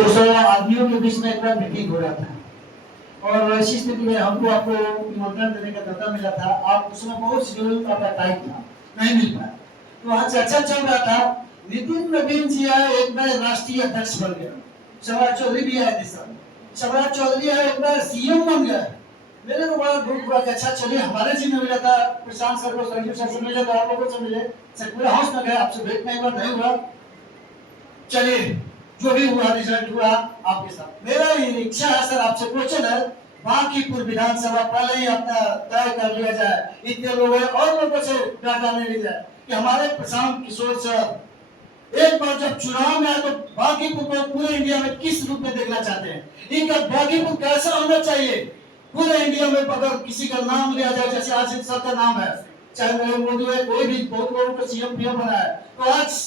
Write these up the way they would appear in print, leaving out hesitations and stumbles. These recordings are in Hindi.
200 आदमियों के बीच में एक बार मीटिंग हो रहा था और ऐसी स्थिति में हमको आपको निमंत्रण देने का न्योता मिला था। आप उसमें बहुत शेड्यूल आपका टाइट था, नहीं मिल पाया। तो वहाँ चर्चा चल रहा था, नितिन नवीन जी आए, एक बार राष्ट्रीय अध्यक्ष बन गए। शिवराज चौधरी भी आए थे सब, शिवराज चौधरी आए, एक बार सीएम बन गए। मेरे को बड़ा दुख हुआ कि अच्छा चलिए, हमारे जी में मिला था, प्रशांत सर को, संजीव सर से मिले, तो आप लोगों से मिले, पूरा हाउस में गए, आपसे भेंट नहीं हुआ। चलिए, जो भी हुआ रिजल्ट हुआ आपके साथ। मेरा इच्छा है सर, आपसे क्वेश्चन है, बांकीपुर विधानसभा पहले ही अपना तय कर लिया जाए, इतने लोग हैं और लोगों से डाटा ले ली जाए कि हमारे प्रशांत किशोर सर एक बार जब चुनाव में आए तो बांकीपुर को पूरे इंडिया में किस रूप में देखना चाहते हैं, इनका बांकीपुर कैसा होना चाहिए पूरे इंडिया में। अगर किसी का नाम लिया जाए, जैसे आज सर का नाम है, चाहे नरेंद्र मोदी है, कोई भी बहुत लोगों को सीएम पीएम बनाया, तो आज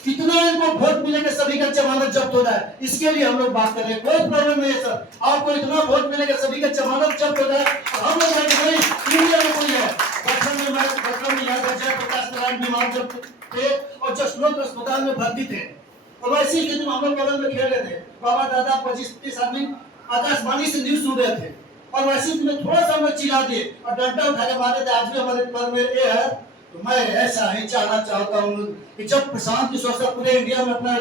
कितना इनको वोट मिलेगा, सभी का जमानत जब्त हो जाए, इसके लिए हम लोग बात कर रहे हैं। कोई प्रॉब्लम नहीं है सर, आपको इतना वोट मिलेगा, सभी का जमानत जब्त हो जाए, हम लोग इंडिया में कोई है। बचपन में याद है, जयप्रकाश नारायण बीमार जब थे और जसवंत अस्पताल में भर्ती थे, और वैसी स्थिति में हम लोग बगल में खेल रहे थे, बाबा दादा 25-30 आदमी आकाशवाणी से न्यूज सुन रहे थे, और वैसी में थोड़ा सा हम लोग चिल्ला दिए और डंडा उठा के मारे थे। आज भी हमारे पर में ये है, तो मैं ऐसा ही चाहना चाहता हूँ कि जब प्रशांत किशोर सर पूरे इंडिया में अपना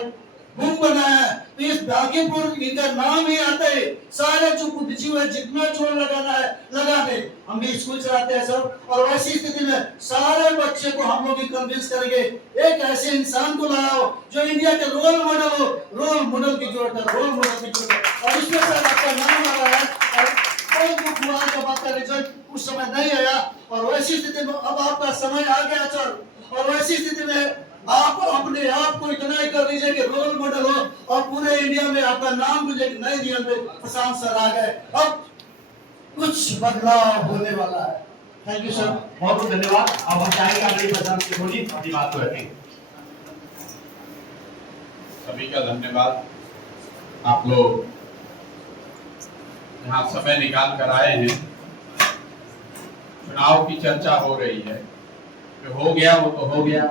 बूम बनाया है, तो इस बांकीपुर इनका नाम ही आता है, सारे जो बुद्धिजीवी है, जितना जोर लगाना है लगा दे। हम भी स्कूल चलाते हैं सर, और वैसी स्थिति में सारे बच्चे को हम लोग भी कन्विंस करेंगे, एक ऐसे इंसान को लाओ जो इंडिया के रोल मॉडल हो। रोल मॉडल की जरूरत है, रोल मॉडल की जरूरत है, और इसमें सर आपका नाम आ रहा है। जब आपका रिजल्ट उस समय नहीं आया, और वैसी स्थिति में अब आपका समय आ गया सर, और वैसी स्थिति में आप अपने आप को इतना ही कर लीजिए कि रोल मॉडल हो, और पूरे इंडिया में आपका नाम मुझे नए नियम में प्रशांत सर आ गए, अब कुछ बदलाव होने वाला है। थैंक यू सर, बहुत बहुत धन्यवाद। अब हम चाहेंगे अगली प्रशांत की थोड़ी अपनी बात को रखें। सभी का धन्यवाद। आप लोग यहाँ समय निकाल कर आए हैं, चुनाव की चर्चा हो रही है, जो हो गया वो तो हो गया।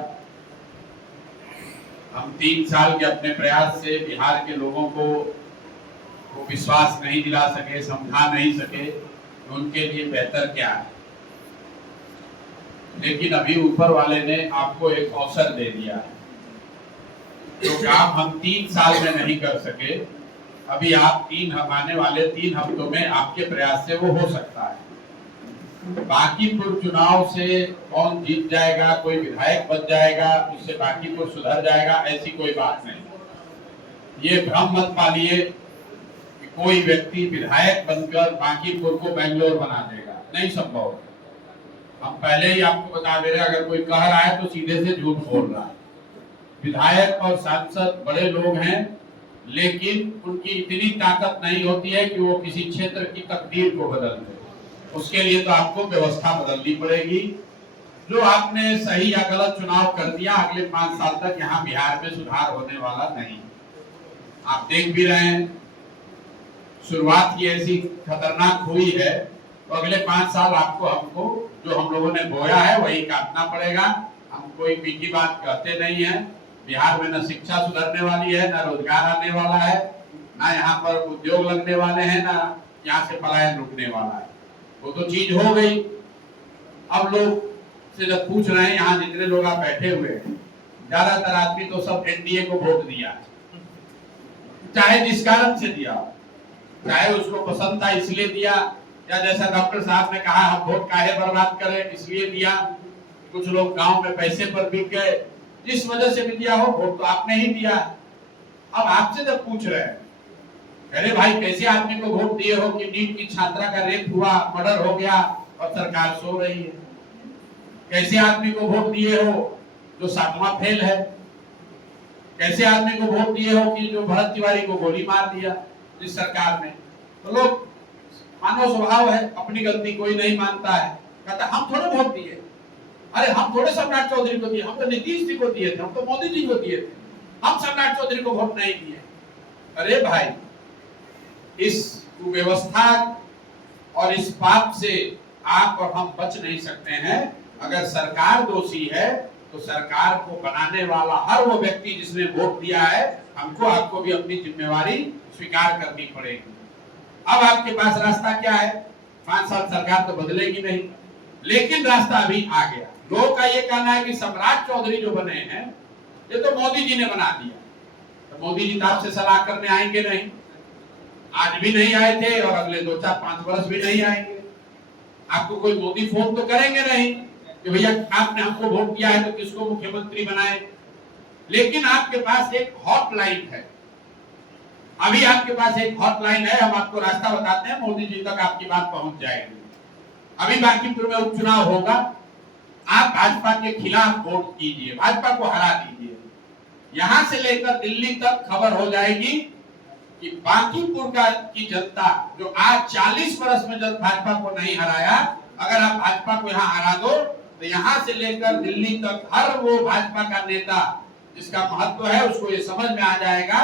हम 3 साल के अपने प्रयास से बिहार के लोगों को वो विश्वास नहीं दिला सके, समझा नहीं सके तो उनके लिए बेहतर क्या है, लेकिन अभी ऊपर वाले ने आपको एक अवसर दे दिया है। जो काम हम 3 साल में नहीं कर सके, अभी आप आने वाले 3 हफ्तों में आपके प्रयास से वो हो सकता है। बांकीपुर चुनाव से कौन जीत जाएगा, कोई विधायक बन जाएगा, उससे बांकीपुर सुधर जाएगा, ऐसी कोई बात नहीं। ये भ्रम मत पालिए कि कोई व्यक्ति विधायक बनकर बांकीपुर को बेंगलोर बना देगा, नहीं संभव। हम पहले ही आपको बता दे रहे हैं, अगर कोई कह रहा है तो सीधे से झूठ बोल रहा है। विधायक और सांसद बड़े लोग हैं, लेकिन उनकी इतनी ताकत नहीं होती है कि वो किसी क्षेत्र की तकदीर को बदल दे। उसके लिए तो आपको व्यवस्था बदलनी पड़ेगी। जो आपने सही या गलत चुनाव कर दिया, अगले 5 साल तक यहाँ बिहार में सुधार होने वाला नहीं। आप देख भी रहे हैं, शुरुआत की ऐसी खतरनाक हुई है, तो अगले 5 साल आपको हमको जो हम लोगों ने बोया है वही काटना पड़ेगा। हम कोई मीठी बात कहते नहीं है। बिहार में न शिक्षा सुधरने वाली है, न रोजगार आने वाला है, न यहाँ पर उद्योग लगने वाले हैं, न यहाँ से पलायन रुकने वाला है। वो तो चीज हो गई। अब लोग से जब पूछ रहे हैं, यहाँ जितने लोग आप बैठे हुए हैं, ज्यादातर आदमी तो सब एनडीए को वोट दिया, चाहे जिस कारण से दिया, चाहे उसको पसंद था इसलिए दिया, या जैसा डॉक्टर साहब ने कहा हम वोट काहे बर्बाद करें इसलिए दिया। कुछ लोग गांव में पैसे पर बिक गए, जिस वजह से भी दिया हो, वोट तो आपने ही दिया। अब आपसे जब पूछ रहे हैं, अरे भाई कैसे आदमी को वोट दिए हो कि नीट की छात्रा का रेप हुआ, मर्डर हो गया और सरकार सो रही है? कैसे आदमी को वोट दिए हो जो 7वां फेल है? कैसे आदमी को वोट दिए हो कि जो भरत तिवारी को गोली मार दिया इस सरकार ने? तो लोग, मानव स्वभाव है, अपनी गलती कोई नहीं मानता है, कहता हम थोड़े वोट दिए, अरे हम थोड़े सम्राट चौधरी को दिए, हम तो नीतीश जी को दिए थे, हम तो मोदी जी को दिए थे, हम सम्राट चौधरी को वोट नहीं दिए। अरे भाई, इस कुव्यवस्था और इस पाप से आप और हम बच नहीं सकते हैं। अगर सरकार दोषी है तो सरकार को बनाने वाला हर वो व्यक्ति जिसने वोट दिया है हमको आपको भी अपनी जिम्मेवारी स्वीकार करनी पड़ेगी। अब आपके पास रास्ता क्या है? 5 साल सरकार तो बदलेगी नहीं, लेकिन रास्ता अभी आ गया। लोगों का ये कहना है कि सम्राट चौधरी जो बने हैं ये तो मोदी जी ने बना दिया, तो मोदी जी आपसे सलाह करने आएंगे नहीं, आज भी नहीं आए थे और अगले 2, 4, 5 वर्ष भी नहीं आएंगे। आपको कोई मोदी फोन तो करेंगे नहीं कि भैया आपने हमको वोट दिया है तो किसको मुख्यमंत्री बनाए। लेकिन आपके पास एक हॉटलाइन है, अभी आपके पास एक हॉटलाइन है, हम आपको रास्ता बताते हैं, मोदी जी तक आपकी बात पहुंच जाएगी। अभी बांकीपुर में उपचुनाव होगा, आप भाजपा के खिलाफ वोट कीजिए, भाजपा को हरा दीजिए। यहां से लेकर दिल्ली तक खबर हो जाएगी कि बांकीपुर की जनता जो आज 40 वर्ष में जब भाजपा को नहीं हराया, अगर आप भाजपा को यहाँ हरा दो तो यहाँ से लेकर दिल्ली तक हर वो भाजपा का नेता जिसका महत्व है उसको ये समझ में आ जाएगा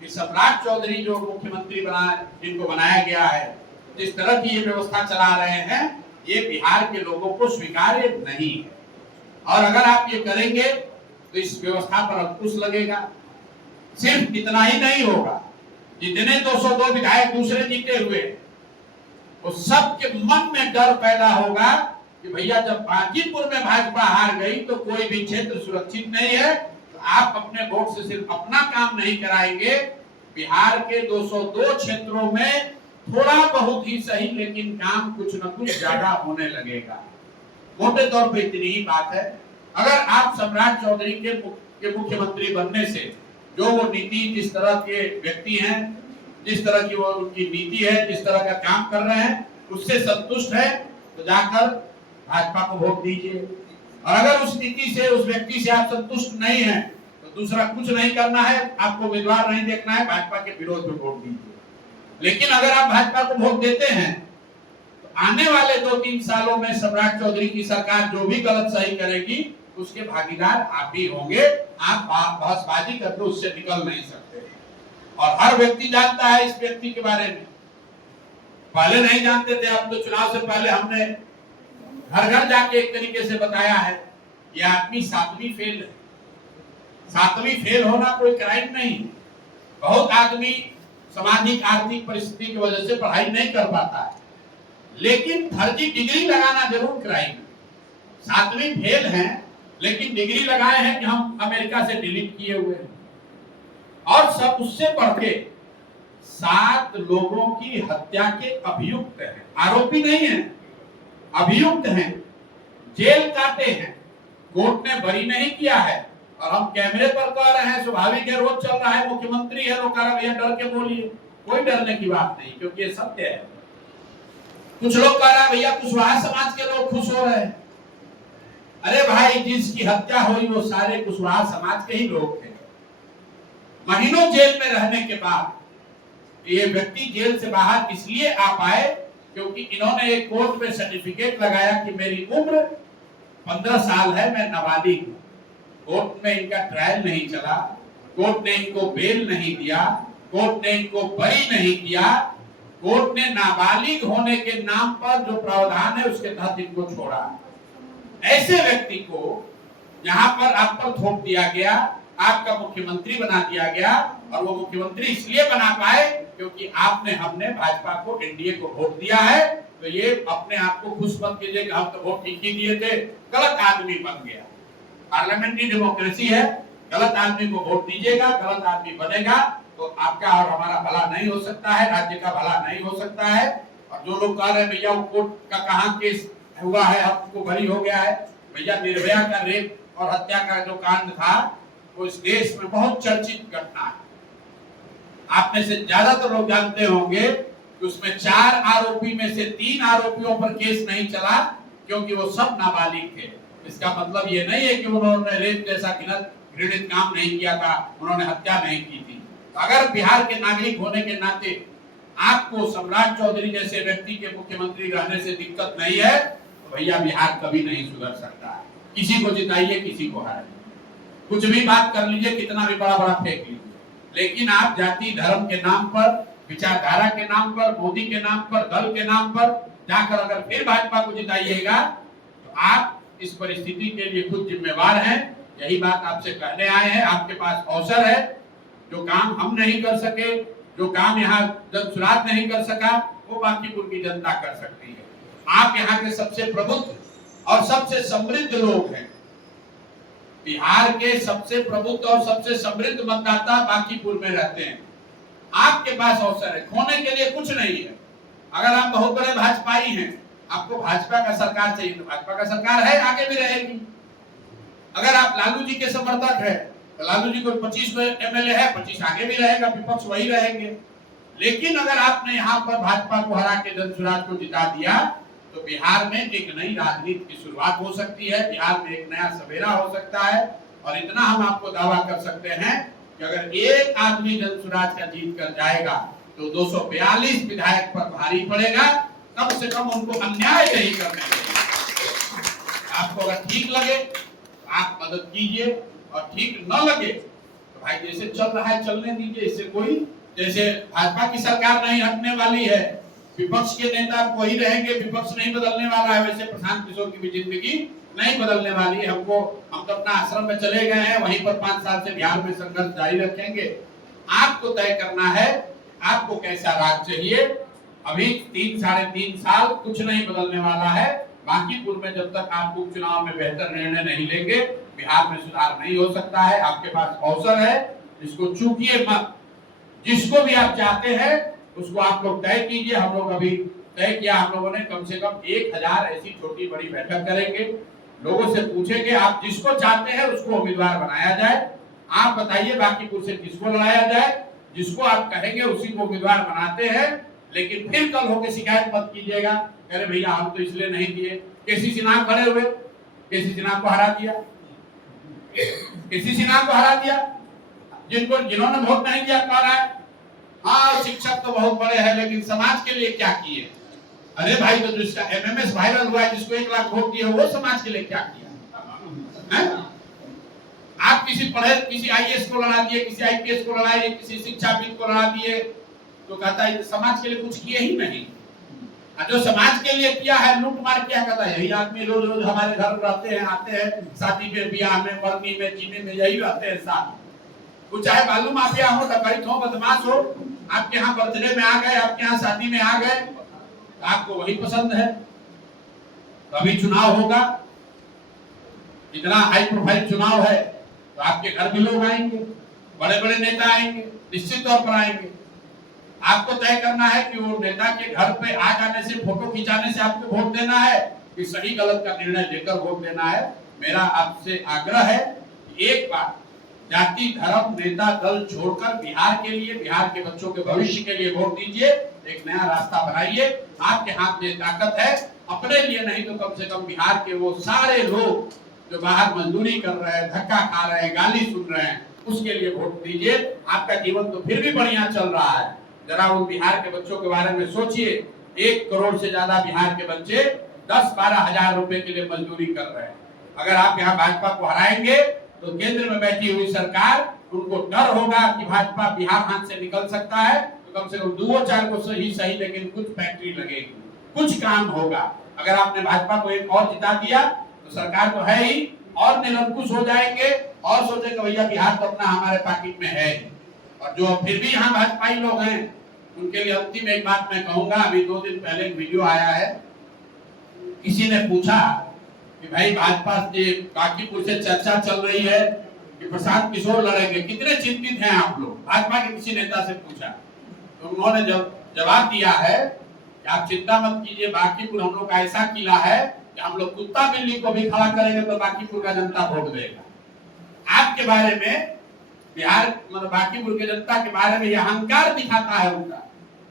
कि सम्राट चौधरी जो मुख्यमंत्री जिनको बनाया गया है, जिस तरह की ये व्यवस्था चला रहे हैं, ये बिहार के लोगों को स्वीकार्य नहीं है। और अगर आप ये करेंगे तो इस व्यवस्था पर अंकुश लगेगा। सिर्फ इतना ही नहीं होगा, जितने 202 विधायक दूसरे जीते हुए वो सबके मन में डर पैदा होगा कि भैया जब बांकीपुर में भाजपा हार गई तो कोई भी क्षेत्र सुरक्षित नहीं है, तो आप अपने वोट से सिर्फ अपना काम नहीं कराएंगे, बिहार के 202 क्षेत्रों में थोड़ा बहुत ही सही लेकिन काम कुछ न कुछ ज्यादा होने लगेगा। मोटे तौर पे इतनी ही बात है। अगर आप सम्राट चौधरी के मुख्यमंत्री बनने से जो वो नीति, जिस तरह के व्यक्ति हैं, जिस तरह की वो उनकी नीति है, जिस तरह का काम कर रहे हैं, उससे संतुष्ट है तो जाकर भाजपा को वोट दीजिए। और अगर उस नीति से, उस व्यक्ति से आप संतुष्ट नहीं हैं तो दूसरा कुछ नहीं करना है, आपको उम्मीदवार नहीं देखना है, भाजपा के विरोध में वोट दीजिए। लेकिन अगर आप भाजपा को वोट देते हैं तो आने वाले 2-3 सालों में सम्राट चौधरी की सरकार जो भी गलत सही करेगी उसके भागीदार आप ही होंगे। आप बहसबाजी करके उससे निकल नहीं सकते। और हर व्यक्ति जानता है इस व्यक्ति के बारे में, पहले नहीं जानते थे, अब तो चुनाव से पहले हमने घर घर जाके एक तरीके से बताया है ये आदमी 7वीं फेल है। 7वीं फेल होना कोई क्राइम नहीं। बहुत आदमी सामाजिक आर्थिक परिस्थिति की वजह से पढ़ाई नहीं कर पाता है, लेकिन फर्जी डिग्री लगाना जरूर क्राइम है। 7वीं फेल हैं लेकिन डिग्री लगाए हैं कि हम अमेरिका से डिलीट किए हुए हैं, और सब उससे बढ़ के 7 लोगों की हत्या के अभियुक्त हैं, आरोपी नहीं है, अभियुक्त हैं, जेल काटे हैं, कोर्ट ने बरी नहीं किया है। और हम कैमरे पर कह रहे हैं, स्वाभाविक है, रोज चल रहा है, मुख्यमंत्री है, लोग कह रहे भैया डर के बोलिए, कोई डरने की बात नहीं, क्योंकि ये सत्य है। कुछ लोग कह रहे हैं भैया कुशवाहा समाज के लोग खुश हो रहे हैं। अरे भाई, जिसकी हत्या हुई वो सारे कुशवाहा समाज के ही लोग थे। महीनों जेल में रहने के बाद ये व्यक्ति जेल से बाहर इसलिए आ पाए क्योंकि इन्होंने एक कोर्ट में सर्टिफिकेट लगाया कि मेरी उम्र 15 साल है, मैं नाबालिग हूं। कोर्ट में इनका ट्रायल नहीं चला, कोर्ट ने इनको बेल नहीं दिया, कोर्ट ने इनको बरी नहीं किया, कोर्ट ने नाबालिग होने के नाम पर जो प्रावधान है उसके तहत इनको छोड़ा। ऐसे व्यक्ति को यहाँ पर आप पर थोप दिया गया, आपका मुख्यमंत्री बना दिया गया, और वो मुख्यमंत्री इसलिए बना पाए क्योंकि आपने, हमने भाजपा को, एनडीए को वोट दिया है। तो ये अपने आप को खुश मत कीजिए कि हम तो वोट ठीक ही दिए थे, गलत आदमी बन गया। पार्लियामेंट्री डेमोक्रेसी है, गलत आदमी को वोट दीजिएगा, गलत आदमी बनेगा तो आपका और हमारा भला नहीं हो सकता है, राज्य का भला नहीं हो सकता है। और जो लोग कह रहे हैं भैया वो कोर्ट का कहाँ केस हुआ है, आपको बरी हो गया है, भैया निर्भया का रेप और हत्या का जो कांड था वो इस देश में बहुत चर्चित घटना है। आप में से ज्यादातर लोग जानते होंगे कि उसमें 4 आरोपी में से 3 आरोपियों पर केस नहीं चला क्योंकि वो सब नाबालिग थे। इसका मतलब ये नहीं है कि उन्होंने रेप जैसा घृणित काम नहीं किया था, उन्होंने हत्या नहीं की थी। अगर बिहार के नागरिक होने के नाते आपको सम्राट चौधरी जैसे व्यक्ति के मुख्यमंत्री रहने से दिक्कत नहीं है तो भैया बिहार कभी नहीं सुधर सकता है। किसी को जिताइए, किसी को हराइए, कुछ भी बात कर लीजिए, कितना भी बड़ा बड़ा फेंक लीजिए, लेकिन आप जाति धर्म के नाम पर, विचारधारा के नाम पर, मोदी के नाम पर, दल के नाम पर जाकर अगर फिर भाजपा को जिताइएगा तो आप इस परिस्थिति के लिए खुद जिम्मेवार हैं। यही बात आपसे कहने आए हैं। आपके पास अवसर है, जो काम हम नहीं कर सके, जो काम यहाँ जन सुराज नहीं कर सका, वो बांकीपुर की जनता कर सकती है। आप यहाँ के सबसे प्रबुद्ध और सबसे समृद्ध लोग हैं। बिहार के सबसे प्रबुद्ध और सबसे समृद्ध मतदाता बांकीपुर में रहते हैं। आपके पास अवसर है, खोने के लिए कुछ नहीं है। अगर आप बहुत बड़े भाजपाई हैं, आपको भाजपा का सरकार चाहिए, तो भाजपा का सरकार है, आगे भी रहेगी। अगर आप लालू जी के समर्थक है, तो लालू जी को 25 एमएलए है, 25 आगे भी रहेगा, विपक्ष वही रहेंगे। लेकिन अगर आपने यहाँ पर भाजपा को हरा के जनसुराज को जिता दिया, तो बिहार में एक नई राजनीति की शुरुआत हो सकती है, बिहार में एक नया सवेरा हो सकता है। और इतना हम आपको दावा कर सकते हैं कि अगर एक आदमी जनसुराज का जीत कर जाएगा, तो 242 विधायक पर भारी पड़ेगा। कम से कम उनको अन्याय नहीं करने देंगे। आपको अगर ठीक लगे तो आप मदद कीजिए, और ठीक न लगे तो भाई जैसे चल रहा है चलने दीजिए। इससे कोई, जैसे भाजपा की सरकार नहीं हटने वाली है, विपक्ष के नेता वही रहेंगे, विपक्ष नहीं बदलने वाला है, वैसे प्रशांत किशोर की भी जिंदगी नहीं बदलने वाली है। हम तो अपना आश्रम में चले गए हैं, वहीं पर 5 साल से बिहार में संघर्ष जारी रखेंगे। आपको तय करना है आपको कैसा राज चाहिए। अभी 3-3.5 साल कुछ नहीं बदलने वाला है। बांकीपुर में जब तक आप उपचुनाव में बेहतर निर्णय नहीं लेंगे, बिहार में सुधार नहीं हो सकता है। आपके पास अवसर है, इसको चूकिए मत। जिसको भी आप चाहते हैं उसको आप लोग तय कीजिए। हम लोग अभी तय किया, हम लोगों ने कम से कम 1000 ऐसी छोटी बड़ी बैठक करेंगे, लोगों से पूछेंगे आप जिसको चाहते हैं उसको उम्मीदवार बनाया जाए। आप बताइए बांकीपुर से किसको लड़ाया जाए, जिसको आप कहेंगे उसी को उम्मीदवार बनाते हैं। लेकिन फिर कल होकर शिकायत मत कीजिएगा, अरे भैया हम तो इसलिए नहीं दिए। केसी सिन्हा खड़े हुए, केसी सिन्हा को हरा दिया, केसी सिन्हा को हरा दिया। जिन्होंने वोट नहीं दिया कह रहा है हाँ शिक्षक तो बहुत बड़े हैं, लेकिन समाज के लिए क्या किए। अरे भाई तो जिसका एमएमएस वायरल हुआ है, जिसको 1 लाख वोट दिए, वो समाज के लिए क्या किया है? आप किसी आईएएस को लड़ा दिए, किसी आईपीएस को लड़ा दिए, किसी शिक्षाविद को लड़ा दिए, तो कहता है समाज के लिए कुछ किए ही नहीं। जो समाज के लिए किया है, लूट मार किया, कहता है यही आदमी रोज रोज हमारे घर रहते हैं, आते हैं, शादी में, ब्याह में, मरनी में, जीने में यही रहते हैं साथ। वो चाहे बालू माफिया हो, डकैत हो, बदमाश हो, आपके यहाँ बर्थडे में आ गए, आपके यहाँ शादी में आ गए, तो आपको वही पसंद है। तो अभी चुनाव होगा, इतना हाई प्रोफाइल चुनाव है, तो आपके घर भी लोग आएंगे, बड़े बड़े नेता आएंगे, निश्चित तौर पर आएंगे। आपको तय करना है कि वो नेता के घर पे आ जाने से, फोटो खिंचाने से आपको वोट देना है कि सही गलत का निर्णय लेकर वोट देना है। मेरा आपसे आग्रह है कि एक बार जाति, धर्म, नेता, दल छोड़कर बिहार के लिए, बिहार के बच्चों के भविष्य के लिए वोट दीजिए। एक नया रास्ता बनाइए। आपके हाथ में ताकत है, अपने लिए नहीं तो कम से कम बिहार के वो सारे लोग जो बाहर मजदूरी कर रहे हैं, धक्का खा रहे हैं, गाली सुन रहे हैं, उसके लिए वोट दीजिए। आपका जीवन तो फिर भी बढ़िया चल रहा है। जरा उन बिहार के बच्चों के बारे में सोचिए। 1 करोड़ से ज्यादा बिहार के बच्चे 10-12 हजार रुपए के लिए मजदूरी कर रहे हैं। अगर आप यहाँ भाजपा को हराएंगे तो केंद्र में बैठी हुई सरकार, उनको डर होगा कि भाजपा बिहार हाथ से निकल सकता है, तो कम से कम 2-4 को सही लेकिन कुछ फैक्ट्री लगेगी, कुछ काम होगा। अगर आपने भाजपा को एक और जिता दिया तो सरकार तो है ही, और निरंकुश हो जाएंगे और सोचेंगे भैया बिहार तो अपना हमारे पॉकेट में है। और जो फिर भी यहाँ भाजपाई लोग हैं, उनके लिए अंतिम एक बात मैं कहूंगा। अभी 2 दिन पहले एक वीडियो आया है, किसी ने पूछा कि भाई भाजपा से बांकीपुर से चर्चा चल रही है कि प्रशांत किशोर लड़ेंगे, कितने चिंतित हैं आप लोग? भाजपा के किसी नेता से पूछा तो उन्होंने जवाब दिया है कि आप चिंता मत कीजिए, बांकीपुर हम लोग का ऐसा किला है कि हम लोग कुत्ता बिल्ली को भी खड़ा करेंगे तो बांकीपुर का जनता वोट देगा। आपके बारे में बिहार मतलब बांकीपुर की जनता के बारे में यह अहंकार दिखाता है उनका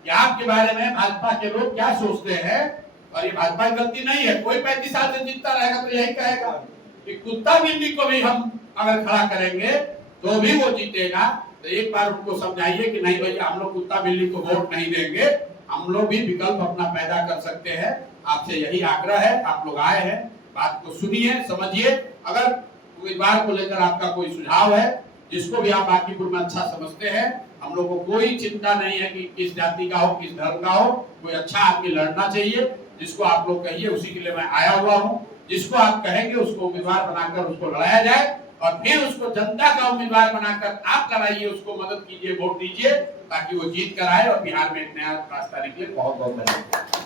कि आपके बारे में भाजपा के लोग क्या सोचते हैं। और ये भाजपा की गलती नहीं है, कोई 35 साल से जीतता रहेगा तो यही कहेगा कि कुत्ता बिल्ली को भी हम अगर खड़ा करेंगे तो भी वो जीतेगा। तो एक बार उनको समझाइए कि नहीं भैया हम लोग कुत्ता बिल्ली को वोट नहीं देंगे, हम लोग भी विकल्प अपना पैदा कर सकते हैं। आपसे यही आग्रह है, आप लोग आए हैं, बात को सुनिए, समझिए। अगर उम्मीदवार को लेकर आपका कोई सुझाव है, जिसको भी आप बांकीपुर में अच्छा समझते हैं, हम लोग को कोई चिंता नहीं है कि किस जाति का हो, किस धर्म का हो, कोई अच्छा आदमी लड़ना चाहिए। जिसको आप लोग कहिए उसी के लिए मैं आया हुआ हूँ। जिसको आप कहेंगे उसको उम्मीदवार बनाकर उसको लड़ाया जाए। और फिर उसको जनता का उम्मीदवार बनाकर आप कराइए, उसको मदद कीजिए, वोट दीजिए, ताकि वो जीत कर आए और बिहार में एक नया रास्ता निकले। बहुत बहुत धन्यवाद।